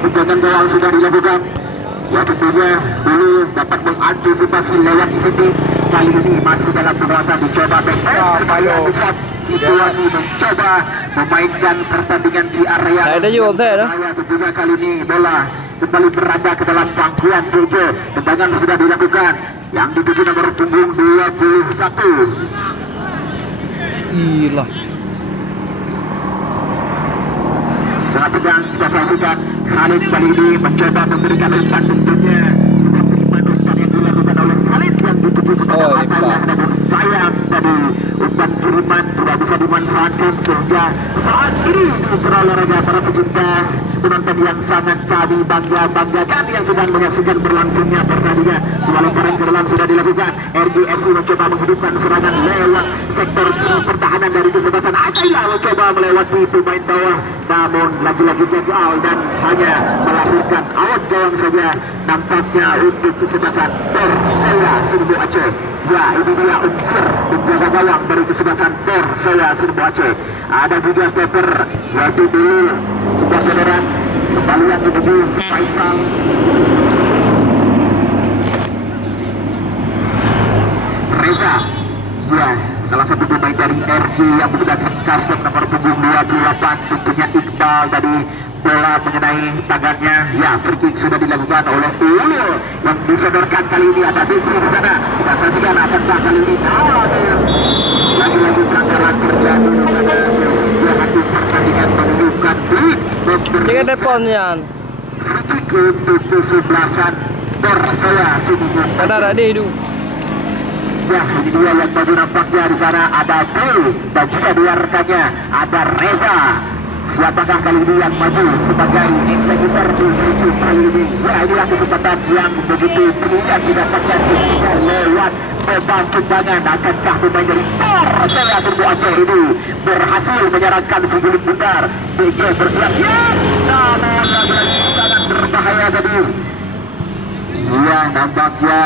Tendangan gawang sudah dilakukan. Ya tentunya dulu dapat mengantisipasi lewat ini. Kali ini masih dalam penguasaan dicoba bebas berbahaya besar. Situasi mencoba memainkan pertandingan di area. Tentunya kali ini bola kembali berada ke dalam pangkuan Tejo. Tendangan sudah dilakukan. Yang dituju nomor punggung 21. Gila. Sangat tegang kita saksikan. Khalid kali ini mencoba memberikan umpan tentunya seperti umpan yang dilakukan oleh Khalid yang dituju kepada Ataylah, namun sayang tadi umpan kiriman tidak bisa dimanfaatkan sehingga saat ini para olahraga, para pecinta penonton yang sangat kami banggakan yang sedang menyaksikan berlangsungnya pertandingan. Sebelum perang sudah dilakukan, RGFC mencoba menghidupkan serangan lewat sektor kiri pertahanan dari kesebelasan. Ataylah mencoba melewati pemain bawah, namun lagi-lagi gagal dan hanya melahirkan out gawang saja nampaknya untuk kesebelasan Persela Serbu Aceh. Ya, ini dia unsur menjaga gawang dari kesebelasan Persela Serbu Aceh. Ada juga stopper yaitu dulu sebuah saudara kembali yang dituju Faisal. Reza, ya salah satu pemain dari RG yang menggunakan custom nomor punggung 28. Tentunya Iqbal tadi bola mengenai tangannya. Ya, free kick sudah dilakukan oleh Ulul yang disodorkan kali ini. Ada Diki di sana. Kita saksikan akankah kali ini lagi-lagi pelanggaran terjadi di sana. Sehingga hakim pertandingan menunjukkan Jangan depannya. Free kick untuk kesebelasan Persela Serbu. Ada itu. Ya, ini dia yang baru nampaknya di sana. Ada Bel dan juga dua rekannya. Ada Reza. Siapakah kali ini yang maju sebagai eksekutor untuk kali ini? Ya, inilah kesempatan yang begitu brilian didapatkan lewat bebas tendangan. Akankah pemain dari Persela Serbu Aceh ini berhasil menyarankan segelintir bundar? BG bersiap-siap, namun lagi-lagi sangat berbahaya tadi. Ya, nampaknya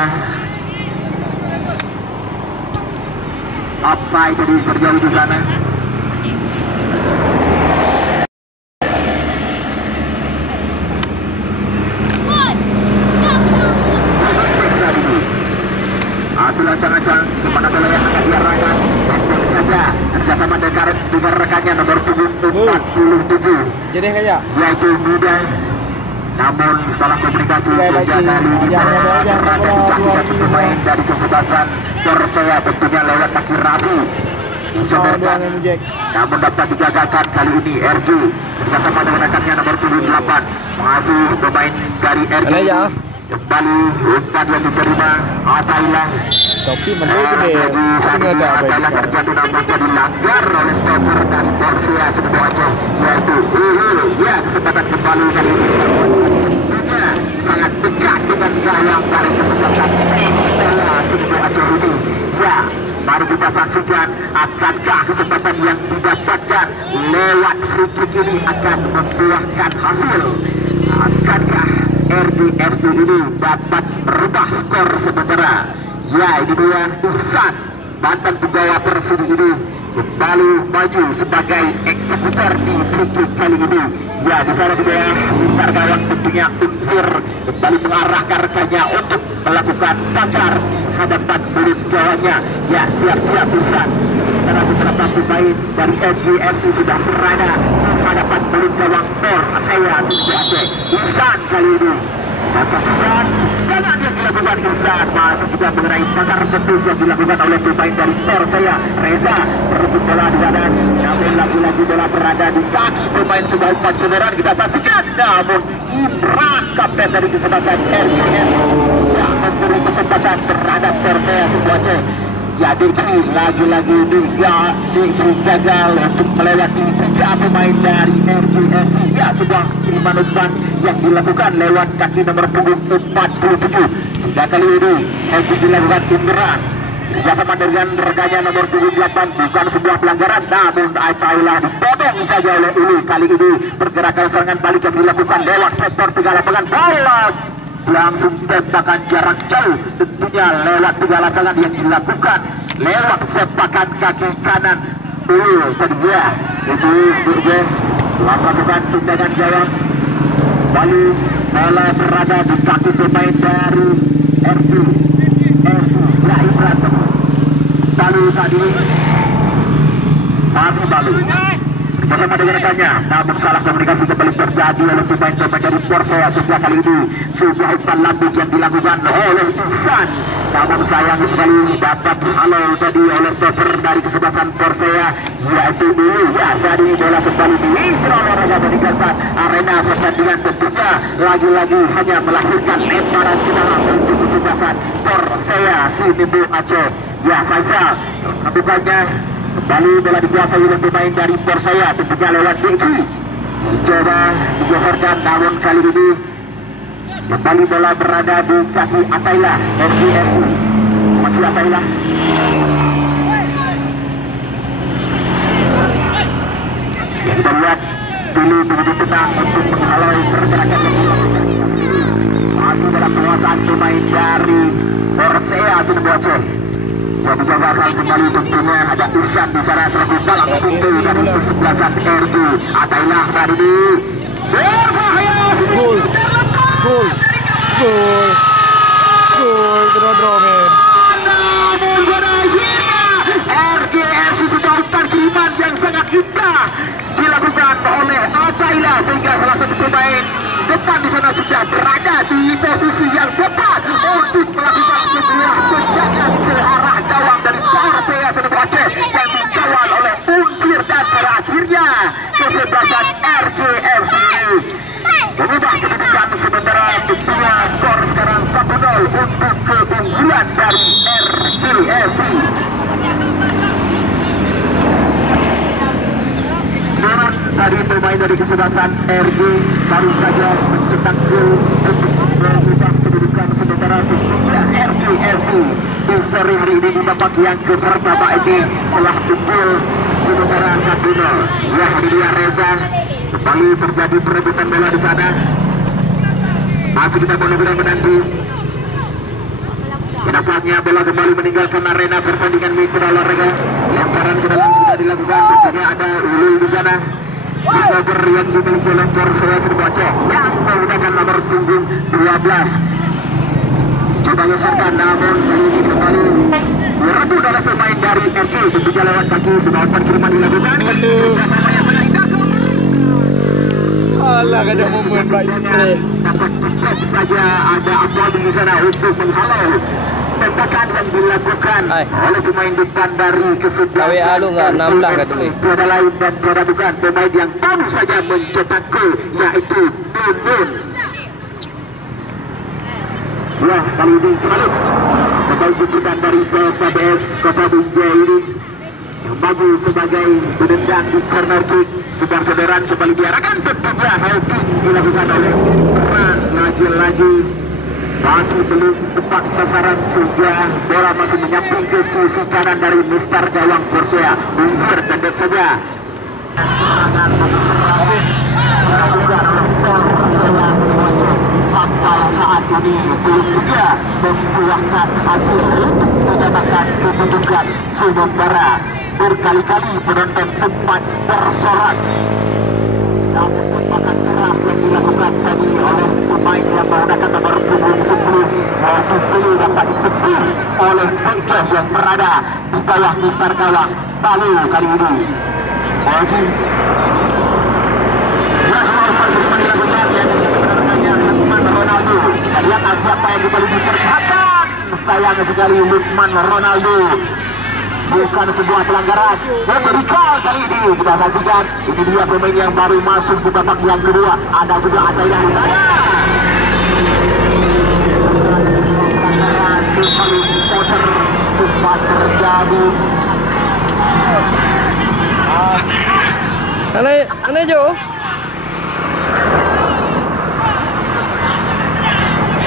offside tadi terjadi di sana. Adu ancang-ancang kemana bola yang akan diarahkan. Pendek saja kerjasama dengan rekannya nomor punggung 47. Jadi kayak yaitu Muda. Namun salah komunikasi sehingga kali ini berada di kaki pemain dari kesebelasan Persela tentunya lewat kaki Rafi disodorkan, namun dapat digagalkan kali ini. RG kerjasama dengan rekannya nomor 78 masih pemain dari RG. Kembali umpan yang diterima Ataylah. Tapi menurut Ataylah terjatuh nampaknya dilanggar oleh stopper dari Persela Serbu Aceh yaitu ya, kesempatan kembali kali ini sangat dekat dengan gawang dari kesebelasan Persela Serbu Aceh ini. Ya, mari kita saksikan akankah kesempatan yang didapatkan lewat free kick ini akan membuahkan hasil. Akankah RGFC ini dapat merubah skor sementara? Ya, ini dia Ihsan, mantan penggawa Persib ini kembali maju sebagai eksekutor di free kick kali ini. Ya, di sana juga Mister gawang tentunya unsur kembali mengarahkan rekannya untuk melakukan pacar hadapan mulut gawangnya. Ya, siap-siap Ihsan. Sementara beberapa pemain dari RGFC sudah berada di hadapan mulut gawang Persela Serbu Aceh. Ihsan kali ini saksikan jangan yang dilakukan Ihsan, masih juga mengenai pagar betis yang dilakukan oleh pemain dari Persela. Reza merebut bola di sana, namun lagi-lagi bola berada di kaki pemain sebuah umpan sodoran. Kita saksikan, namun Imran kapten dari kesebelasan RGFC yang memberi kesempatan terhadap Persela Serbu Aceh. Ya, Diki lagi-lagi Diki gagal untuk melewati tiga pemain dari RGFC. Ya, sebuah kiriman umpan yang dilakukan lewat kaki nomor punggung 47. Sehingga kali ini Diki dilakukan Imran kerjasama dengan rekannya nomor 78. Bukan sebuah pelanggaran, namun Ataylah dipotong saja oleh Uli. Kali ini pergerakan serangan balik yang dilakukan lewat sektor tengah lapangan. Bola langsung tembakan jarak jauh tentunya lewat tiga lapangan yang dilakukan lewat sepakan kaki kanan Ulul tadi. Ya, itu telah melakukan tindakan gawang Kembali bola berada di kaki pemain dari RG FC Rai Berantem. Balu saat ini masih Balu bersama dengan rekannya, namun salah komunikasi kembali terjadi oleh pemain-pemain dari Persea. Sejak kali ini sebuah umpan lambung yang dilakukan oleh Ihsan, namun sayang sekali dapat halau tadi oleh stopper dari kesebelasan Persea, yaitu dulu ya. Saat ini bola kembali di Mitra Olahraga meninggalkan arena pertandingan, tentunya lagi-lagi hanya melahirkan lemparan ke dalam untuk kesebelasan Persea si Nimbu Aceh. Ya, Faisal bukannya kembali bola dikuasai oleh pemain dari Persea, tentunya lewat Deki. Coba digeserkan, namun kali ini kembali bola berada di kaki Ataila RGFC. Masih Ataila. Yang kita lihat dulu begitu tenang untuk menghalau pergerakan yang dilakukan. Masih dalam penguasaan pemain dari Persea Senembu Aceh. Yang dijabarkan kembali tentunya ada Ihsan di sana selaku dalam pintu dari kesebelasan RG Ataila saat ini. Berbahaya Gol. Gol. Gol. Gol. Draw men. Namun pada akhirnya RGFC sebuah umpan kiriman yang sangat indah dilakukan oleh Ataila, sehingga salah satu pemain depan di sana sudah berada di posisi yang tepat untuk melakukan sebuah tendangan ke arah gawang dari Persea Senembu Aceh yang dikawal oleh Unfir, dan pada akhirnya kesebelasan RGFC ini mengubah kedudukan sementara. Tentunya skor sekarang 1-0 untuk keunggulan dari RGFC. Menurut tadi pemain dari kesebelasan RG baru saja mencetak gol untuk mengubah kedudukan sementara. Sehingga RGFC di seri hari ini di babak yang pertama ini telah unggul sementara 1-0. Ya, ini dia Reza. Kembali terjadi perebutan bola di sana. Masih kita menanti. Kedapatnya bola kembali meninggalkan arena pertandingan Mitra Olahraga. Lemparan ke dalam sudah dilakukan. Tentunya ada Ulul di sana. Sniper yang dimiliki oleh Persea Senembu Aceh yang menggunakan nomor punggung 12. Coba geserkan, namun kali ini kembali direbut oleh pemain dari RG. Tentunya lewat kaki sebuah umpan kiriman dilakukan. Kerjasama yang sangat indah. Alah, ada momen baik. Dapat tepat saja ada apa di sana untuk menghalau tembakan yang dilakukan oleh pemain depan dari kesebelasan. Tiada lain dan tiada bukan pemain yang baru saja mencetak gol, yaitu Nun. Ya, kali ini Khalid kembali jemputan dari PSKBS Kota Binjai ini yang maju sebagai penendang di corner kick. Sebar sederan kembali diarahkan, tentunya helping dilakukan oleh Imran. Lagi-lagi masih belum tepat sasaran sehingga bola masih menyamping ke sisi kanan dari Mister gawang Persea. Unzir pendek saja. Serangan demi serangan dilakukan oleh Persea Senembu Aceh sampai saat ini belum juga membuahkan hasil untuk menyamakan kedudukan sementara. Berkali-kali penonton sempat bersorak, namun tembakan keras yang dilakukan tadi oleh pemain yang menggunakan nomor punggung 10 waktu kali dapat ditepis oleh Bengkeh yang berada di bawah Mister gawang Balu kali ini. Oji ya, semua umpan kiriman dilakukan yang dibenarkannya Lukman Ronaldo. Lihat siapa yang kembali diperhatikan. Sayang sekali Lukman Ronaldo. Bukan sebuah pelanggaran. Vertikal kali ini kita saksikan. Ini dia pemain yang baru masuk di babak yang kedua. Ada juga Ataila di sana. Pelanggaran kembali supporter sempat terjadi. Aneh Jo.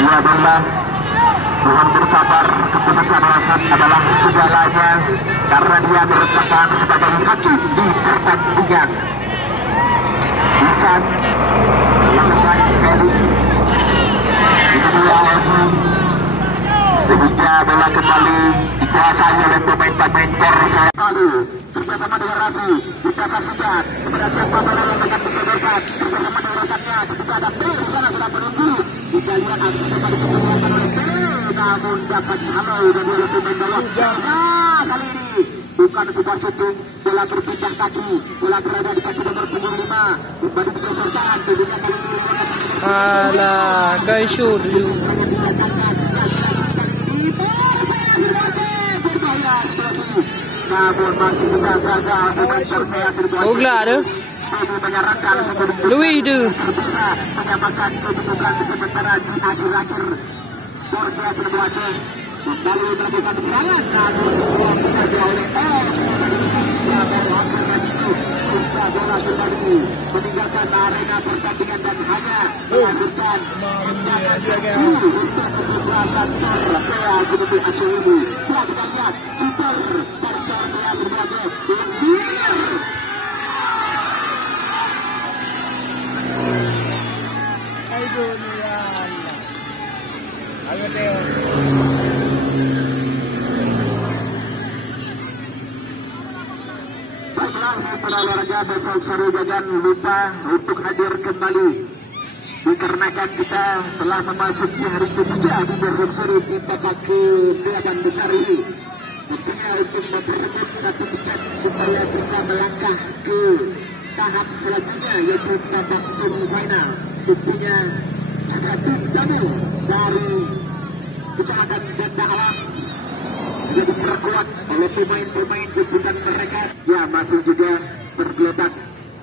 Ya benar. Tuhan bersabar, keputusan wasit adalah segalanya karena dia merupakan sebagai hakim di pertandingan. Ihsan melakukan heading itu dua lagi sehingga bola kembali dikuasai oleh pemain-pemain Persea. Lalu bersama dengan Rafi kita saksikan kepada siapa bola yang akan disodorkan bersama dengan rekannya ketika ada P di sana sudah menunggu. Kita lihat aksi dapat dikeluarkan oleh P, namun dapat halau dan oleh pemain bawah. Nah, kali ini bukan sebuah syuting, bola berpindah kaki, bola berada di kaki nomor 95. Kembali digeserkan, tubuhnya kali ini. Alah, guys shoot you. Namun masih juga gagal dengan Persela Serbu Aceh. Ogla tu. Menyarankan sebelum Louis tu. bisa menyamakan kedudukan sementara di akhir-akhir. Persela Serbu Aceh kembali melakukan serangan, namun bisa oleh bola kembali meninggalkan arena pertandingan dan hanya melanjutkan untuk kesebelasan Persela Serbu Aceh ini. Kita lihat kiper dari Persela Serbu Aceh, Aduh ya Allah. Ayo deh. Baiklah, para olahraga besok sore jangan lupa untuk hadir kembali. Dikarenakan kita telah memasuki hari ketiga di besok sore di babak ke-8 besar ini. Tentunya untuk memperebut satu tiket supaya bisa melangkah ke tahap selanjutnya yaitu babak semifinal. Tentunya juga tim tamu dari Kecamatan Banda Alam juga diperkuat oleh pemain-pemain kebutuhan mereka. Ya, masih juga bergeletak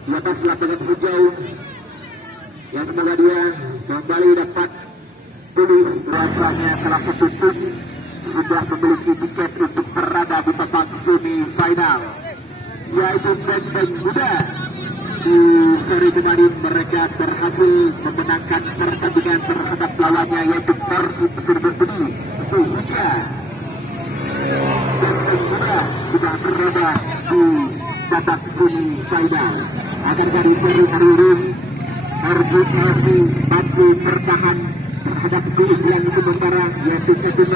di atas lapangan hijau. Ya, semoga dia kembali dapat pulih. Rasanya salah satu tim sudah memiliki tiket untuk berada di babak semifinal, yaitu Benteng Muda. Di seri kemarin mereka berhasil memenangkan pertandingan terhadap lawannya yaitu Persib Serbudi. Sehingga Benteng Muda sudah berada di babak semifinal. Akan dari seri hari ini RGFC mampu bertahan terhadap keunggulan sementara yaitu 1-0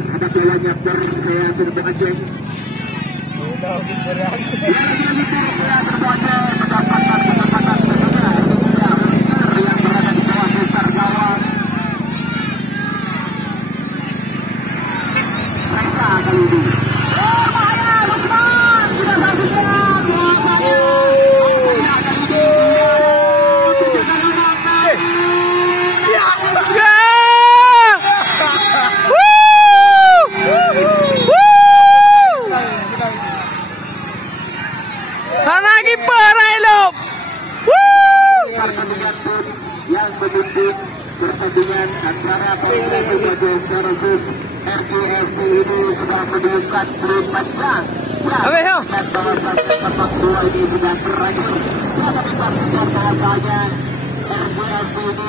terhadap lawannya Persela Serbu Aceh. Udah berat. Persela Serbu Aceh mendapatkan kesempatan kedua yang berada di bawah besar gawang. Mereka kali ini. Bahaya, Lukman! Tidak saksikan! Tanah kiper Ailop. Pertandingan pun yang memimpin pertandingan antara Persela Serbu Aceh versus RGFC ini sudah menunjukkan berempat jam. Habis, ya? Dan bahwasanya babak dua ini sudah berakhir. Ya, tapi pastikan bahwasanya RGFC ini